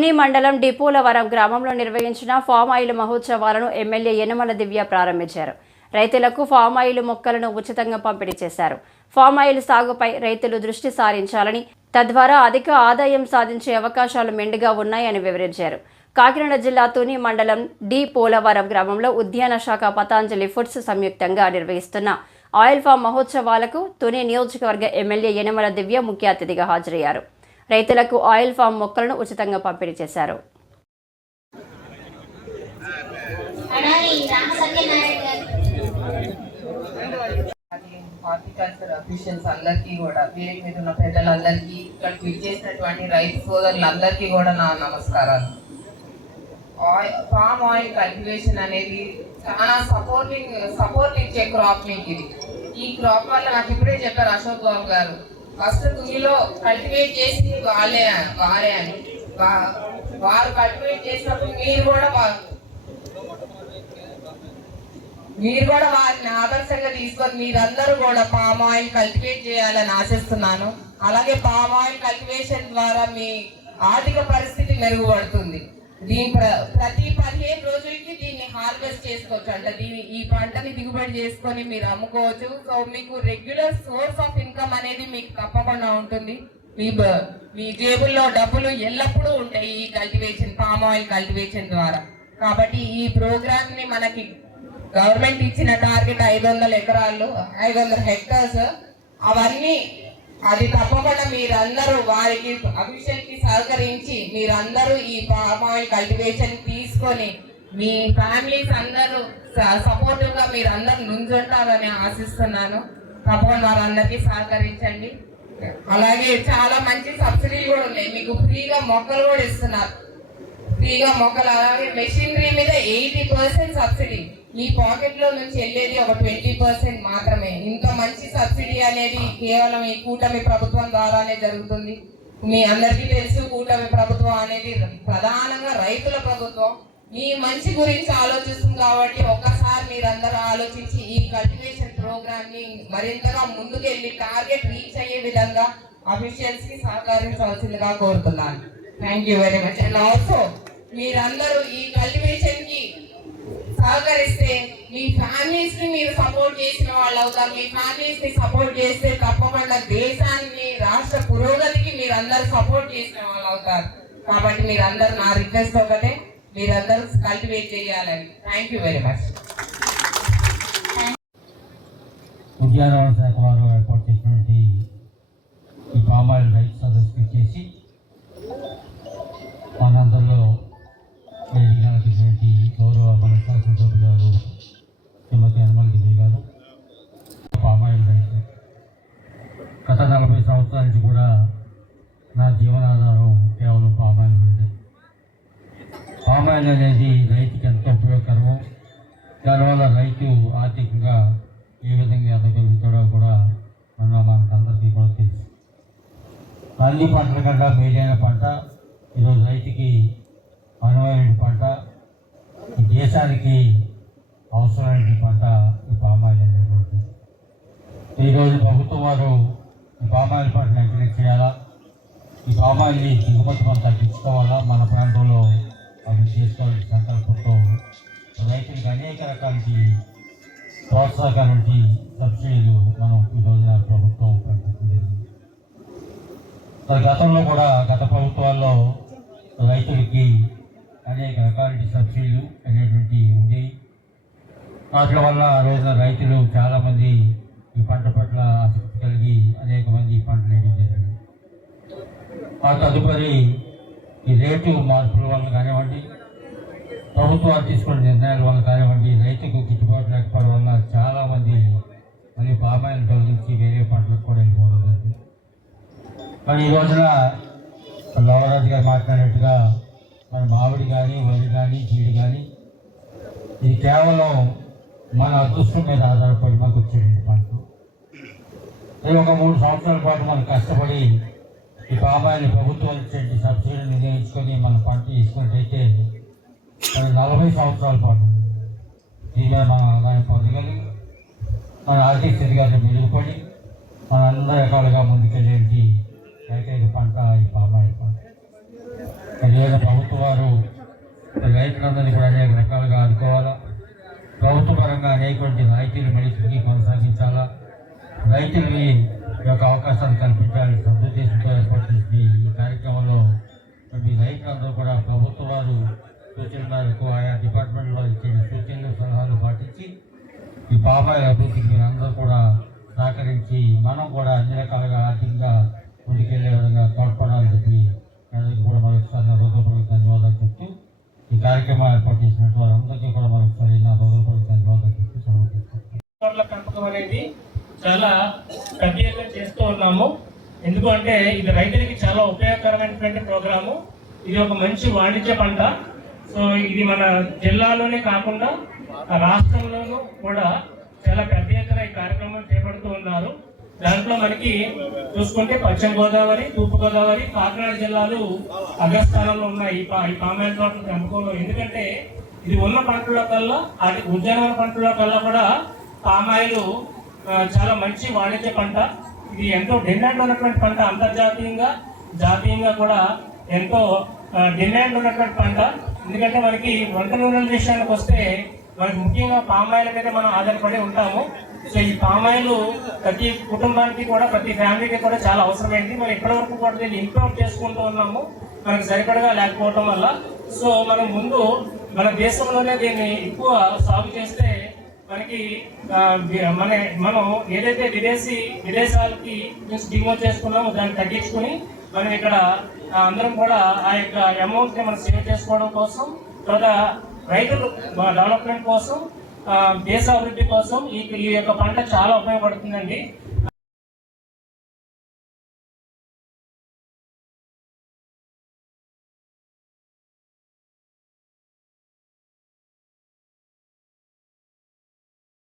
తుని మండలం డిపోలవరం గ్రామంలో నిర్వహించిన ఫామ్ ఆయిల్ మహోత్సవాలను ఎమ్మెల్యే యనమల దివ్య ప్రారంభించారు. రైతులకు ఫామ్ ఆయిల్ మొక్కలను ఉచితంగా పంపిణీ చేశారు. ఫామ్ ఆయిల్ సాగుపై రైతులు దృష్టి సారించాలని, తద్వారా అధిక ఆదాయం సాధించే అవకాశాలు మెండుగా ఉన్నాయని వివరించారు. కాకినాడ జిల్లా తుని మండలం డి పోలవరం గ్రామంలో ఉద్యాన శాఖ పతాంజలి ఫుడ్స్ సంయుక్తంగా నిర్వహిస్తున్న ఆయిల్ ఫామ్ మహోత్సవాలకు తుని నియోజకవర్గ ఎమ్మెల్యే యనమల దివ్య ముఖ్య అతిథిగా హాజరయ్యారు. రైతులకు ఆయిల్ ఫామ్ మొక్కలను ఉచితంగా పంపిణీ చేశారు. హార్టికల్చర్ అఫీషియల్స్ అందరికీ కూడా, వేదిక మీద ఉన్న పెద్దలందరికీ, ఇక్కడికి విచ్చేసినటువంటి రైతు సోదరులందరికీ కూడా నా నమస్కారాలు. పామ్ ఆయిల్ కల్టివేషన్ అనేది చాలా సపోర్ట్ ఇచ్చే క్రాప్ మీకు ఇది. ఈ క్రాప్ వల్ల నాకు ఇప్పుడే చెప్పారు అశోక్ బాబు గారు, ఫస్ట్ తునిలో కల్టివేట్ చేసి వారే అని వారు కల్టివేట్ చేసినప్పుడు మీరు కూడా వారిని ఆదర్శంగా తీసుకొని మీరందరూ కూడా పామ్ ఆయిల్ కల్టివేట్ చేయాలని ఆశిస్తున్నాను. అలాగే పామ్ ఆయిల్ కల్టివేషన్ ద్వారా మీ ఆర్థిక పరిస్థితి మెరుగుపడుతుంది. ప్రతి 15 రోజులకి దీన్ని హార్వెస్ట్ చేసుకోవచ్చు, అంటే ఈ పంటని దిగుబడి చేసుకొని మీరు అమ్ముకోవచ్చు. సో మీకు రెగ్యులర్ సోర్స్ ఆఫ్ ఇన్కమ్ అనేది మీకు తప్పకుండా ఉంటుంది. మీ జేబుల్లో డబ్బులు ఎల్లప్పుడూ ఉంటాయి ఈ కల్టివేషన్, పామ్ ఆయిల్ కల్టివేషన్ ద్వారా. కాబట్టి ఈ ప్రోగ్రామ్ ని మనకి గవర్నమెంట్ ఇచ్చిన టార్గెట్ 500 ఎకరాలు, 500 హెక్టర్స్. అవన్నీ అది తప్పకుండా మీరందరూ వారికి అఫీషియల్ కి సహకరించి మీరందరూ ఈ పామ్ ఆయిల్ కల్టివేషన్ తీసుకొని మీ ఫ్యామిలీస్ అందరూ సపోర్టివ్ గా మీరందరూ నుంచుంటారని ఆశిస్తున్నాను. తప్పకుండా వారందరికీ సహకరించండి. అలాగే చాలా మంచి సబ్సిడీలు కూడా ఉన్నాయి, మీకు ఫ్రీగా మొక్కలు కూడా ఇస్తున్నారు. ఫ్రీగా మొక్కలు, అలాగే మెషినరీ మీద 80% సబ్సిడీ. మీ పాకెట్ లో నుంచి వెళ్ళేది ఒక 20% మాత్రమే. ఇంత మంచి సబ్సిడీ అనేది కేవలం ఈ కూటమి ప్రభుత్వం ద్వారానే జరుగుతుంది. మీ అందరికీ తెలుసు, కూటమి ప్రభుత్వం అనేది ప్రధానంగా రైతుల ప్రభుత్వం. మీ మంచి గురించి ఆలోచిస్తుంది కాబట్టి ఒక్కసారి మీరందరూ ఆలోచించి ఈ కల్టివేషన్ ప్రోగ్రామ్ ని మరింతగా ముందుకెళ్ళి టార్గెట్ రీచ్ అయ్యే విధంగా అఫీషియల్స్ కి సహకరించవలసిందిగా కోరుతున్నాను. Thank you very much. And also మీరందరూ ఈ కల్టివేషన్ కి సహకరిస్తే మీ ఫ్యామిలీస్ ని మీరు సపోర్ట్ చేసిన వాళ్ళు అవుతారు. మీ ఫ్యామిలీస్ ని సపోర్ట్ చేస్తే తప్పకుండా దేశాన్ని, రాష్ట్ర పురోగతికి మీరందరూ సపోర్ట్ చేసిన వాళ్ళు అవుతారు. కాబట్టి మీరందరూ, నా రిక్వెస్ట్ ఒకటే, మీరందరూ కల్టివేట్ చేయాలని. Thank you very much. ఉద్యానవన శాఖ వారు ఏర్పాటు చేసినటువంటి ఈ పామ్ ఆయిల్ రైతు సదస్సుకు చేసి మనందరిలో గౌరవ మన శాసనసభ్యులు గారు శ్రీమతి యనమల దివ్య గారు పామ్ ఆయిల్ రైతు. గత 40 సంవత్సరాల నుంచి కూడా నా జీవనాధారం కేవలం పామ్ ఆయిల్ మీద. పామ్ ఆయిల్ అనేది రైతుకి ఎంతో ఉపయోగకరము. దానివల్ల రైతు ఆర్థికంగా ఏ విధంగా ఎదగలుగుతాడో కూడా మనకు అందరికీ కూడా తెలుసు. అన్ని పంటల కన్నా మేలైన పంట ఈరోజు రైతుకి అనువైన పంట, ఈ దేశానికి అవసరమైన పంట ఈ పామ్ ఆయిల్ అనేటువంటిది. ఈరోజు ప్రభుత్వం వారు ఈ పామ్ ఆయిల్ పంటను ఎంకరేజ్ చేయాలా, ఈ పామ్ ఆయిల్ని దిగుమతి మనం తగ్గించుకోవాలా, మన ప్రాంతంలో అభివృద్ధి చేసుకోవాలని సంకల్పంతో రైతులకు అనేక రకాలకి ప్రోత్సాహకాలకి సబ్సిడీలు మనం ఈ రోజున ప్రభుత్వం ప్రకటించింది. గతంలో కూడా గత ప్రభుత్వాల్లో రైతులకి అనేక రకాల సబ్సిడీలు అనేటువంటివి ఉండేవి. వాటి వల్ల ఆ రోజున రైతులు చాలామంది ఈ పంట పట్ల ఆసక్తి కలిగి అనేక మంది ఈ పంటలు వేయడం జరిగింది. ఆ తదుపరి ఈ రేటు మార్పుల వల్ల కానివ్వండి, ప్రభుత్వాలు తీసుకున్న నిర్ణయాల వల్ల కానివ్వండి, రైతుకు గిట్టుబాటు లేకపోవడం వల్ల చాలామంది మళ్ళీ పామ్ ఆయిల్ తొలగించి వేరే పంటలకు కూడా వెళ్ళిపోవడం జరిగింది. కానీ ఈ రోజున లోవరాజు గారు మాట్లాడినట్టుగా మన మామిడి కానీ, వరి కానీ, జీడి కానీ ఇది కేవలం మన అదృష్టం మీద ఆధారపడి మనకు వచ్చేటువంటి పంటలు. ఇది ఒక 3 సంవత్సరాల పాటు మనం కష్టపడి ఈ పామ్ ఆయిల్ ప్రభుత్వం ఇచ్చే సబ్సిడీని నిర్ణయించుకొని మన పంట తీసుకున్నట్టయితే మరి 40 సంవత్సరాల పాటు దీని మీద మనం ఆదాయం పొందగలిగి మన ఆర్థిక స్థితిగతులు మెరుగుపడి మన అన్ని రకాలుగా ముందుకెళ్ళేది ఏకైక పంట ఈ పామ్ ఆయిల్ పంట. ఈరోజు ప్రభుత్వ వారు రైతులందరినీ కూడా అనేక రకాలుగా ఆదుకోవాలా, ప్రభుత్వ పరంగా అనేకటువంటి రాయితీలు మెడిసిన్కి కొనసాగించాలా, రైతులకి యొక్క అవకాశాలు కల్పించాలని సదుద్దేశంతో ఏర్పాటు చేసిన ఈ కార్యక్రమంలో మీ రైతులందరూ కూడా ప్రభుత్వ వారు సూచనల మేరకు ఆయా డిపార్ట్మెంట్లో ఇచ్చిన సూచనలు సలహాలు పాటించి ఈ పామాయిల్ అభివృద్ధికి మీరు అందరూ కూడా సహకరించి మనం కూడా అన్ని రకాలుగా ఆర్థికంగా ముందుకెళ్లే విధంగా తోడ్పడాలని చెప్పి అందరికీ కూడా మరొకసారి నా హృదయపూర్వక ధన్యవాదాలు చెప్తూ ఈ కార్యక్రమం ఏర్పాటు చేసినట్టు వారందరికీ కూడా మరొకసారి నా హృదయపూర్వక ధన్యవాదాలు చెప్తూ కోళ్ళ పెంపకం అనేది చాలా ప్రత్యేకంగా చేస్తూ ఉన్నాము. ఎందుకంటే ఇది రైతులకి చాలా ఉపయోగకరమైనటువంటి ప్రోగ్రాము. ఇది ఒక మంచి వాణిజ్య పంట. సో ఇది మన జిల్లాలోనే కాకుండా రాష్ట్రంలోనూ కూడా చాలా పెద్ద ఎత్తున ఈ కార్యక్రమం చేపడుతూ ఉన్నారు. దాంట్లో మనకి చూసుకుంటే పశ్చిమ గోదావరి, తూర్పు గోదావరి, కాకినాడ జిల్లాలు అగ్రస్థానంలో ఉన్నాయి ఈ పామాయిల్ తోటల పెంపకంలో. ఎందుకంటే ఇది ఉన్న పంటల కల్లా వాటి ఉద్యానవన పంటల కల్లా కూడా పామాయిల్ చాలా మంచి వాణిజ్య పంట. ఇది ఎంతో డిమాండ్ ఉన్నటువంటి పంట. అంతర్జాతీయంగా జాతీయంగా కూడా ఎంతో డిమాండ్ ఉన్నటువంటి పంట. ఎందుకంటే మనకి వంట నూనెల విషయానికి వస్తే మనకి ముఖ్యంగా పామాయిల్ మీద మనం ఆధారపడి ఉంటాము. సో ఈ పామాయిల్ ప్రతి కుటుంబానికి కూడా ప్రతి ఫ్యామిలీకి కూడా చాలా అవసరమైంది. మనం ఇప్పటివరకు కూడా దీన్ని ఇంప్రూవ్ చేసుకుంటూ ఉన్నాము, మనకి సరిపడగా లేకపోవటం వల్ల. సో మనం ముందు మన దేశంలోనే దీన్ని ఎక్కువ సాగు చేస్తే మనకి మనం ఏదైతే విదేశాలకి దిగుమతి చేసుకున్నామో దాన్ని తగ్గించుకుని మనం ఇక్కడ అందరం కూడా ఆ యొక్క అమౌంట్ని మనం సేవ్ చేసుకోవడం కోసం, తర్వాత రైతులు డెవలప్మెంట్ కోసం, దేశ అభివృద్ధి కోసం ఈ యొక్క పంట చాలా ఉపయోగపడుతుందండి.